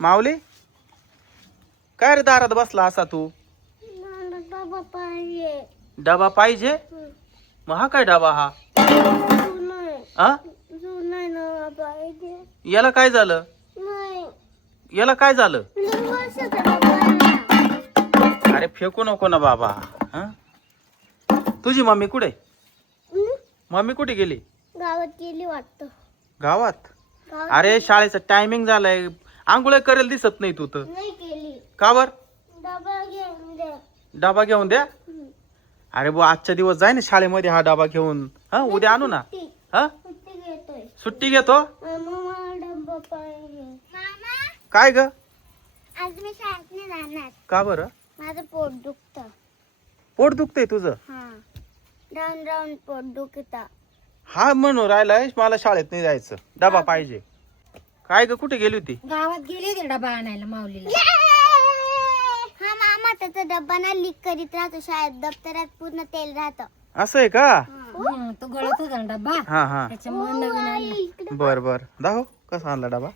माऊली काय रे दारात बसला असा तू? डबा पाहिजे. डबा पाहिजे? मग हा काय डबा हा? आ? जुना पाहिजे. याला काय झालं? नाही. याला काय झालं? वर्षाचा डबा आहे. अरे फेकू नको ना बाबा. हा? तुझी मम्मी कुठे? मम्मी कुठे गेली? गावात गेली वाटतं. गावात? अरे शाळेचं टायमिंग झालंय, आंघोळ करेल दिसत नाही तू तर. नाही केली. का बर? डबा घेऊन दे. डबा घेऊन द्या. अरे बुवा आजच्या दिवस जाय ना शाळेमध्ये हा डबा घेऊन. हा उद्या आणू ना. हा सुट्टी घेतोय. सुट्टी घेतो. मला डबा पाहिजे. मामा काय ग? आज मी शाळेत नाही जाणार. का बरं? माझं पोट दुखतं. पोट दुखतंय तुझं? हा. राऊंड राऊंड पोट दुखतं. हा म्हणून राहिलाय मला शाळेत नाही जायचं, डबा पाहिजे. काय ग कुठे गेली होती? गावात गेली होती डबा आणायला माऊलीला. हा मामा त्याचा डब्बा ना लीक करीत राहतो शाळेत. दप्तरात पूर्ण तेल राहतं. असं आहे का? तो गळत होता ना डबा, हा हा त्याच्यामुळे नवीन आणला. बर बर दाखव कसा आणला डबा.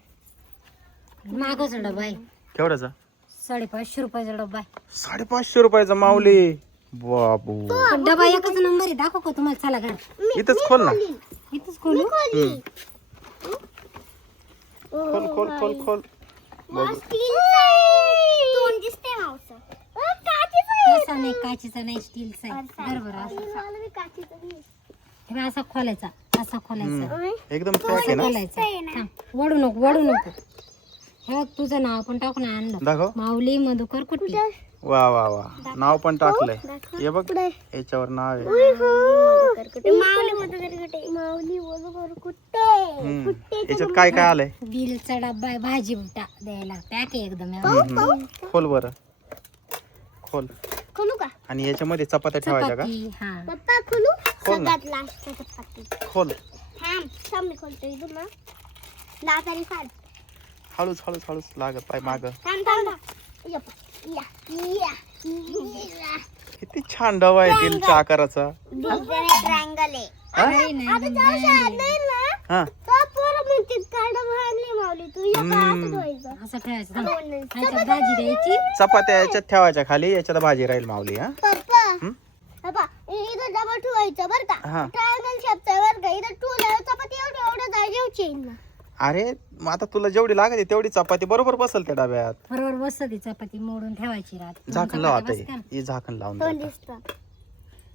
मागचा डबा आहे, केवढ्याचा? 550 रुपयाचा डबा आहे. 550 रुपयाचा माऊली. बाबू पण डबा एकच नंबर आहे. दाखव का तुम्हाला? चला घर इथंच खोल ना. इथंच खोलू. खोल खोल खोल खोल. तोंड दिसते मावसं. तसा नाही, काचेचा नाही, स्टीलचा आहे. बरोबर असं असा खोलायचा, असा खोलायचा, एकदम पॅक आहे ना. खोलायचा. थांब, वडू नको, वडू नको. हे तुझं नाव पण टाकून आणलं, दाखव. माऊली मधुकर कुट्टी. वा वा वा, नाव पण टाकलंय. हे बघ याच्यावर नाव आहे. याच्यात काय काय आलंय? बिलचा डब्बा आहे, भाजी द्यायला पॅक आहे एकदम. खोल बर, खोल. खोलू का आणि याच्यामध्ये चपात्या ठेवायच्या का? चपाती, हा. पप्पा खोलू? खोल ना. सगळ्यात लास्ट चपाती. खोल. थांब थांब मी खोलतो इथून ना. दातारी फाड. हळूच हळूच हळूच लागत पाय माग. थांब थांब थांब. या या या. किती छान डबा आहे दिलच्या आकाराचा. ट्रायंगल आहे. नाही, नाही, आता जाऊ शाळेत नाही ना. हा तर पोरं म्हणतात काढा भांडली माऊली तू या का असं ठेवायचं. असं ठेवायचं. थांब. ह्याच्यात भाजी द्यायची. चपात्या याच्यात ठेवायच्या खाली, याच्यात भाजी राहील माऊली. हा पप्पा पप्पा इथं डबल ठेवायचं बरं का. हा. ट्रायंगल शेपचं बरं का. इथं ठेवलं चपाती एवढं जागेवची येईल ना. अरे मग आता तुला जेवढी लागते तेवढी चपाती बरोबर बसल त्या डब्यात. बरोबर बसत ती चपाती मोडून ठेवायची राहते. झाकण लाव आता. हे झाकण लावून दे तोंड आता. दिसतं.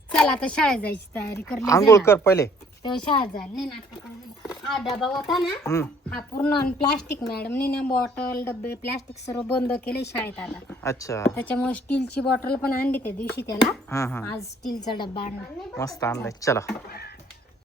चला आता शाळेत जायची तयारी करली. आंघोळ कर पहिले. तेव्हा शाळेत जायला नाही नाटक करायला. हा डबा होता ना, हम्म. हा पूर्ण प्लास्टिक. मॅडमने ना बॉटल डबे प्लास्टिक सर्व बंद केले शाळेत आता. अच्छा. त्याच्यामुळे स्टीलची बॉटल पण आणली त्या दिवशी त्याला. हा हा आज स्टीलचा डब्बा आणला. मस्त आणलाय. चला